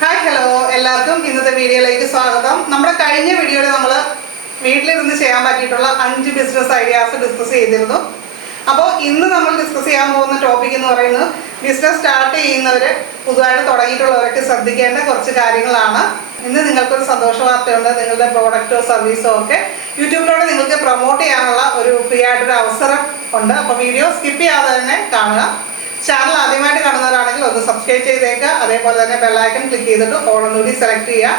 Hi hello എല്ലാവർക്കും ഇന്നത്തെ വീഡിയോയിലേക്ക് സ്വാഗതം. നമ്മുടെ കഴിഞ്ഞ വീഡിയോയിൽ നമ്മൾ വീട്ടിലിരുന്ന് ചെയ്യാൻ പറ്റിയിട്ടുള്ള അഞ്ച് ബിസിനസ് ഐഡിയാസ് ഡിസ്കസ് ചെയ്തിരുന്നു. അപ്പോൾ ഇന്ന് നമ്മൾ ഡിസ്കസ് ചെയ്യാൻ പോകുന്ന ടോപ്പിക് എന്ന് പറയുന്നത് ബിസിനസ് സ്റ്റാർട്ട് ചെയ്യുന്നവർ പുതുതായിട്ട് തുടങ്ങിയിട്ടുള്ളവരൊക്കെ ശ്രദ്ധിക്കേണ്ട കുറച്ച് കാര്യങ്ങളാണ്. ഇന്ന് നിങ്ങൾക്കൊരു സന്തോഷ വാർത്തയുണ്ട്. നിങ്ങളുടെ പ്രോഡക്റ്റോ സർവീസോ ഒക്കെ യൂട്യൂബിലൂടെ നിങ്ങൾക്ക് പ്രൊമോട്ട് ചെയ്യാനുള്ള ഒരു ഫ്രീ ആയിട്ടൊരു അവസരം ഉണ്ട്. അപ്പോൾ വീഡിയോ സ്കിപ്പ് ചെയ്യാതെ തന്നെ കാണുക. ചാനൽ ആദ്യമായിട്ട് കാണുന്നവരാണെങ്കിൽ ഒന്ന് സബ്സ്ക്രൈബ് ചെയ്തേക്കുക അതേപോലെ തന്നെ ബെല്ലൈക്കൺ ക്ലിക്ക് ചെയ്തിട്ട് ഓളൊന്നുകൂടി സെലക്ട് ചെയ്യുക.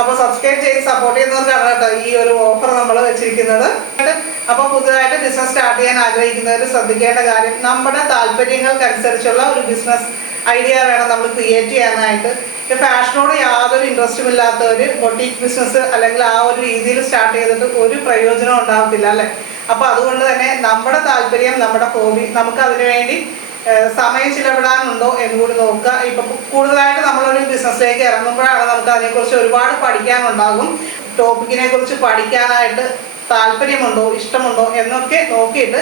അപ്പോൾ സബ്സ്ക്രൈബ് ചെയ്ത് സപ്പോർട്ട് ചെയ്യുന്നവർക്കാണ് കേട്ടോ ഈ ഒരു ഓഫർ നമ്മൾ വെച്ചിരിക്കുന്നത്. അപ്പോൾ പുതുതായിട്ട് ബിസിനസ് സ്റ്റാർട്ട് ചെയ്യാൻ ആഗ്രഹിക്കുന്നവർ ശ്രദ്ധിക്കേണ്ട കാര്യം നമ്മുടെ താല്പര്യങ്ങൾക്കനുസരിച്ചുള്ള ഒരു ബിസിനസ് ഐഡിയ വേണം നമ്മൾ ക്രിയേറ്റ് ചെയ്യാനായിട്ട്. ഫാഷനോട് യാതൊരു ഇൻട്രസ്റ്റും ഇല്ലാത്തവർ ബൊട്ടീക്ക് ബിസിനസ് അല്ലെങ്കിൽ ആ ഒരു രീതിയിൽ സ്റ്റാർട്ട് ചെയ്തിട്ട് ഒരു പ്രയോജനം ഉണ്ടാകത്തില്ല അല്ലേ? അപ്പോൾ അതുകൊണ്ട് തന്നെ നമ്മുടെ താല്പര്യം നമ്മുടെ ഹോബി നമുക്ക് അതിനു വേണ്ടി ഏഹ് സമയം ചിലവിടാനുണ്ടോ എന്ന് കൂടി നോക്കുക. ഇപ്പൊ കൂടുതലായിട്ട് നമ്മളൊരു ബിസിനസ്സിലേക്ക് ഇറങ്ങുമ്പോഴാണ് നമുക്ക് അതിനെക്കുറിച്ച് ഒരുപാട് പഠിക്കാനുണ്ടാകും. ടോപ്പിക്കിനെ കുറിച്ച് പഠിക്കാനായിട്ട് താല്പര്യമുണ്ടോ ഇഷ്ടമുണ്ടോ എന്നൊക്കെ നോക്കിയിട്ട്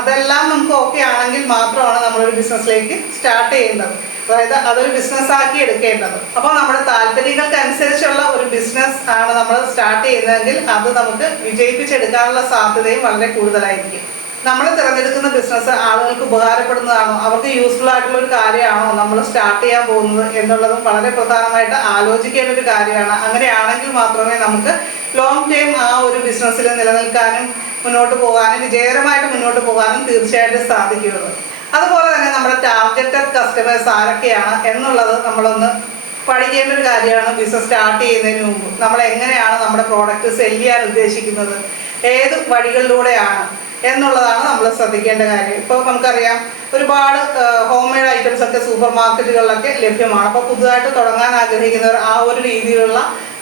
അതെല്ലാം നമുക്ക് ഓക്കെ ആണെങ്കിൽ മാത്രമാണ് നമ്മളൊരു ബിസിനസ്സിലേക്ക് സ്റ്റാർട്ട് ചെയ്യുന്നത് അതായത് അതൊരു ബിസിനസ് ആക്കി എടുക്കേണ്ടത്. അപ്പോൾ നമ്മുടെ താല്പര്യങ്ങൾക്ക് അനുസരിച്ചുള്ള ഒരു ബിസിനസ് ആണ് നമ്മൾ സ്റ്റാർട്ട് ചെയ്യുന്നതെങ്കിൽ അത് നമുക്ക് വിജയിപ്പിച്ചെടുക്കാനുള്ള സാധ്യതയും വളരെ കൂടുതലായിരിക്കും. നമ്മൾ തിരഞ്ഞെടുക്കുന്ന ബിസിനസ് ആളുകൾക്ക് ഉപകാരപ്പെടുന്നതാണോ? അവർക്ക് യൂസ്ഫുൾ ആയിട്ടുള്ള ഒരു കാര്യമാണോ നമ്മൾ സ്റ്റാർട്ട് ചെയ്യാൻ പോകുന്നത് എന്നുള്ളതും വളരെ പ്രധാനമായിട്ട് ആലോചിക്കേണ്ട ഒരു കാര്യമാണ്. അങ്ങനെയാണെങ്കിൽ മാത്രമേ നമുക്ക് ലോങ് ടൈം ആ ഒരു ബിസിനസ്സിൽ നിലനിൽക്കാനും മുന്നോട്ട് പോകാനും വിജയകരമായിട്ട് മുന്നോട്ട് പോകാനും തീർച്ചയായിട്ടും സാധിക്കുകയുള്ളൂ. അതുപോലെ തന്നെ നമ്മുടെ ടാർഗറ്റഡ് കസ്റ്റമേഴ്സ് ആരൊക്കെയാണ് എന്നുള്ളത് നമ്മളൊന്ന് പഠിക്കേണ്ട ഒരു കാര്യമാണ് ബിസിനസ് സ്റ്റാർട്ട് ചെയ്യുന്നതിന് മുമ്പ്. നമ്മൾ എങ്ങനെയാണ് നമ്മുടെ പ്രോഡക്റ്റ് സെൽ ചെയ്യാൻ ഉദ്ദേശിക്കുന്നത്? ഏത് വഴികളിലൂടെയാണ് എന്നുള്ളതാണ് നമ്മൾ ശ്രദ്ധിക്കേണ്ട കാര്യം. ഇപ്പോൾ നമുക്കറിയാം ഒരുപാട് ഹോം മെയ്ഡ് ഐറ്റംസ് ഒക്കെ സൂപ്പർ മാർക്കറ്റുകളിലൊക്കെ ലഭ്യമാണ്. അപ്പോൾ പുതുതായിട്ട് തുടങ്ങാൻ ആഗ്രഹിക്കുന്നവർ ആ ഒരു രീതിയിലുള്ള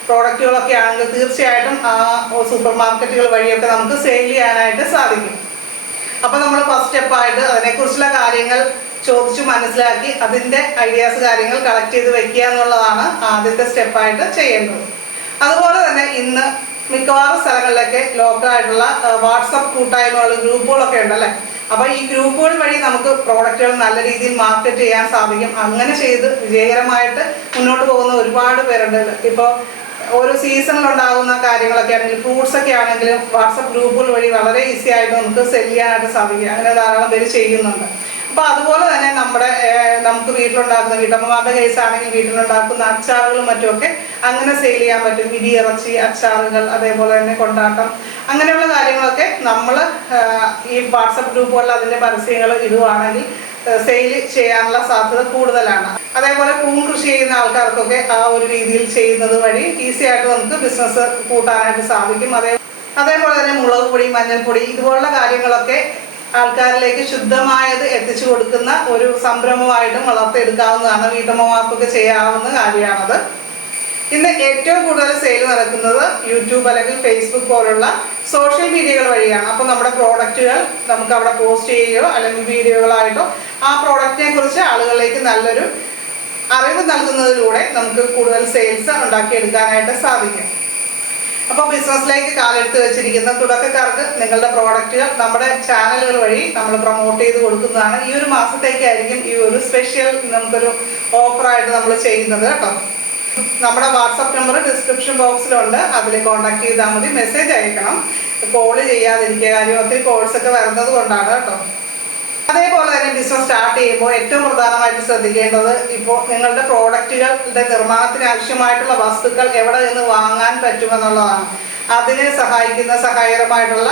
പ്രോഡക്റ്റുകളൊക്കെ ആണെങ്കിൽ തീർച്ചയായിട്ടും ആ സൂപ്പർ മാർക്കറ്റുകൾ വഴിയൊക്കെ നമുക്ക് സെയിൽ ചെയ്യാനായിട്ട് സാധിക്കും. അപ്പോൾ നമ്മൾ ഫസ്റ്റ് സ്റ്റെപ്പായിട്ട് അതിനെക്കുറിച്ചുള്ള കാര്യങ്ങൾ ചോദിച്ചു മനസ്സിലാക്കി അതിന്റെ ഐഡിയാസ് കാര്യങ്ങൾ കളക്ട് ചെയ്ത് വെക്കുക എന്നുള്ളതാണ് ആദ്യത്തെ സ്റ്റെപ്പായിട്ട് ചെയ്യേണ്ടത്. അതുപോലെ തന്നെ ഇന്ന് മിക്കവാറും സ്ഥലങ്ങളിലൊക്കെ ലോക്കലായിട്ടുള്ള വാട്സപ്പ് കൂട്ടായ്മകൾ ഗ്രൂപ്പുകളൊക്കെ ഉണ്ടല്ലേ? അപ്പോൾ ഈ ഗ്രൂപ്പുകൾ വഴി നമുക്ക് പ്രോഡക്റ്റുകൾ നല്ല രീതിയിൽ മാർക്കറ്റ് ചെയ്യാൻ സാധിക്കും. അങ്ങനെ ചെയ്ത് വിജയകരമായിട്ട് മുന്നോട്ട് പോകുന്ന ഒരുപാട് പേരുണ്ട്. ഇപ്പോൾ ഓരോ സീസണിൽ ഉണ്ടാകുന്ന കാര്യങ്ങളൊക്കെ ആണെങ്കിലും ഫ്രൂട്ട്സ് ഒക്കെ ആണെങ്കിലും വാട്സപ്പ് ഗ്രൂപ്പുകൾ വഴി വളരെ ഈസി ആയിട്ട് നമുക്ക് സെൽ ചെയ്യാനായിട്ട് സാധിക്കും. അങ്ങനെ ധാരാളം പേര് ചെയ്യുന്നുണ്ട്. അപ്പോൾ അതുപോലെ തന്നെ നമ്മുടെ നമുക്ക് വീട്ടിലുണ്ടാക്കുന്ന വീട്ടമ്മമാരുടെ കേസാണെങ്കിൽ വീട്ടിലുണ്ടാക്കുന്ന അച്ചാറുകളും മറ്റുമൊക്കെ അങ്ങനെ സെയിൽ ചെയ്യാൻ പറ്റും. ഇടിയിറച്ചി അച്ചാറുകൾ അതേപോലെ തന്നെ കൊണ്ടാട്ടം അങ്ങനെയുള്ള കാര്യങ്ങളൊക്കെ നമ്മൾ ഈ വാട്സപ്പ് ഗ്രൂപ്പുകളിൽ അതിന്റെ പരസ്യങ്ങൾ ഇടുവാണെങ്കിൽ സെയിൽ ചെയ്യാനുള്ള സാധ്യത കൂടുതലാണ്. അതേപോലെ പൂൺ കൃഷി ചെയ്യുന്ന ആൾക്കാർക്കൊക്കെ ആ ഒരു രീതിയിൽ ചെയ്യുന്നത് വഴി ഈസി ആയിട്ട് നമുക്ക് ബിസിനസ് കൂട്ടാനായിട്ട് സാധിക്കും. അതേ അതേപോലെ തന്നെ മുളക് പൊടി മഞ്ഞൾപ്പൊടി ഇതുപോലുള്ള കാര്യങ്ങളൊക്കെ ആൾക്കാരിലേക്ക് ശുദ്ധമായത് എത്തിച്ചു കൊടുക്കുന്ന ഒരു സംരംഭമായിട്ടും വളർത്തിയെടുക്കാവുന്നതാണ് വീട്ടമ്മമാർക്കൊക്കെ ചെയ്യാവുന്ന കാര്യമാണത്. ഇന്ന് ഏറ്റവും കൂടുതൽ സെയിൽ നടക്കുന്നത് യൂട്യൂബ് അല്ലെങ്കിൽ ഫേസ്ബുക്ക് പോലുള്ള സോഷ്യൽ മീഡിയകൾ വഴിയാണ്. അപ്പോൾ നമ്മുടെ പ്രോഡക്റ്റുകൾ നമുക്ക് അവിടെ പോസ്റ്റ് ചെയ്യുകയോ അല്ലെങ്കിൽ വീഡിയോകളായിട്ടോ ആ പ്രോഡക്റ്റിനെ കുറിച്ച് ആളുകളിലേക്ക് നല്ലൊരു അറിവ് നൽകുന്നതിലൂടെ നമുക്ക് കൂടുതൽ സെയിൽസ് ഉണ്ടാക്കിയെടുക്കാനായിട്ട് സാധിക്കും. അപ്പോൾ ബിസിനസ്സിലേക്ക് കാലെടുത്ത് വെച്ചിരിക്കുന്ന തുടക്കക്കാർക്ക് നിങ്ങളുടെ പ്രോഡക്റ്റുകൾ നമ്മുടെ ചാനലുകൾ വഴി നമ്മൾ പ്രൊമോട്ട് ചെയ്ത് കൊടുക്കുന്നതാണ്. ഈ ഒരു മാസത്തേക്കായിരിക്കും ഈ ഒരു സ്പെഷ്യൽ നമുക്കൊരു ഓഫറായിട്ട് നമ്മൾ ചെയ്യുന്നത് കേട്ടോ. നമ്മുടെ വാട്സപ്പ് നമ്പർ ഡിസ്ക്രിപ്ഷൻ ബോക്സിലുണ്ട് അതിൽ കോൺടാക്ട് ചെയ്താൽ മതി. മെസ്സേജ് അയക്കണം. കോൾ ചെയ്യാതിരിക്കുക. കാര്യം ഒത്തിരി കോൾസ് ഒക്കെ വരുന്നത് കൊണ്ടാണ് കേട്ടോ. അതേപോലെ തന്നെ ബിസിനസ് സ്റ്റാർട്ട് ചെയ്യുമ്പോൾ ഏറ്റവും പ്രധാനമായിട്ട് ശ്രദ്ധിക്കേണ്ടത് ഇപ്പോൾ നിങ്ങളുടെ പ്രോഡക്റ്റുകളുടെ നിർമ്മാണത്തിന് ആവശ്യമായിട്ടുള്ള വസ്തുക്കൾ എവിടെ നിന്ന് വാങ്ങാൻ പറ്റുമെന്നുള്ളതാണ്. അതിനെ സഹായിക്കുന്ന സഹായകരമായിട്ടുള്ള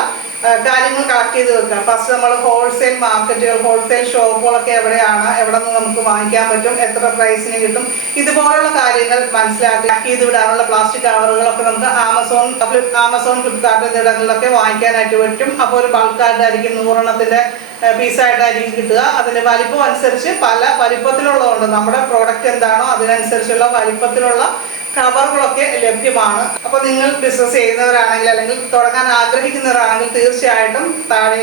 കാര്യങ്ങൾ കളക്ട് ചെയ്ത് വെക്കുക. ഫസ്റ്റ് നമ്മൾ ഹോൾസെയിൽ മാർക്കറ്റുകൾ ഹോൾസെയിൽ ഷോപ്പുകളൊക്കെ എവിടെയാണ് എവിടെ നിന്ന് നമുക്ക് വാങ്ങിക്കാൻ പറ്റും എത്ര പ്രൈസിന് കിട്ടും ഇതുപോലുള്ള കാര്യങ്ങൾ മനസ്സിലാക്കി ചെയ്ത് വിടാനുള്ള പ്ലാസ്റ്റിക് കവറുകളൊക്കെ നമുക്ക് ആമസോൺ ആമസോൺ ഫ്ലിപ്കാർട്ട് എന്നിടങ്ങളിലൊക്കെ വാങ്ങിക്കാനായിട്ട് പറ്റും. അപ്പോൾ ഒരു ബൾക്കായിട്ടായിരിക്കും നൂറെണ്ണത്തിന്റെ പീസായിട്ടായിരിക്കും കിട്ടുക. അതിന്റെ വലിപ്പം അനുസരിച്ച് പല വലിപ്പത്തിലുള്ളതുണ്ട്. നമ്മുടെ പ്രോഡക്റ്റ് എന്താണോ അതിനനുസരിച്ചുള്ള വലിപ്പത്തിലുള്ള കവറുകളൊക്കെ ലഭ്യമാണ്. അപ്പോൾ നിങ്ങൾ ബിസിനസ് ചെയ്യുന്നവരാണെങ്കിൽ അല്ലെങ്കിൽ തുടങ്ങാൻ ആഗ്രഹിക്കുന്നവരാണെങ്കിൽ തീർച്ചയായിട്ടും താഴെ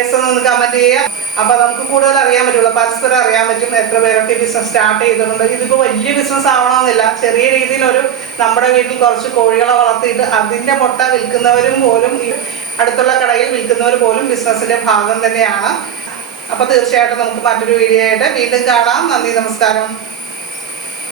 എസ് എന്ന് കമന്റ് ചെയ്യുക. അപ്പോൾ നമുക്ക് കൂടുതൽ അറിയാൻ പറ്റുള്ളൂ. പരസ്പരം അറിയാൻ പറ്റും എത്ര പേരൊക്കെ ബിസിനസ് സ്റ്റാർട്ട് ചെയ്തിട്ടുണ്ട്. ഇതിപ്പോൾ വലിയ ബിസിനസ് ആവണമെന്നില്ല. ചെറിയ രീതിയിൽ ഒരു നമ്മുടെ വീട്ടിൽ കുറച്ച് കോഴികളെ വളർത്തിയിട്ട് അതിന്റെ മുട്ട വിൽക്കുന്നവരും പോലും അടുത്തുള്ള കടയിൽ വിൽക്കുന്നവർ പോലും ബിസിനസ്സിന്റെ ഭാഗം തന്നെയാണ്. അപ്പോൾ തീർച്ചയായിട്ടും നമുക്ക് മറ്റൊരു വീഡിയോ ആയിട്ട് വീണ്ടും കാണാം. നന്ദി നമസ്കാരം.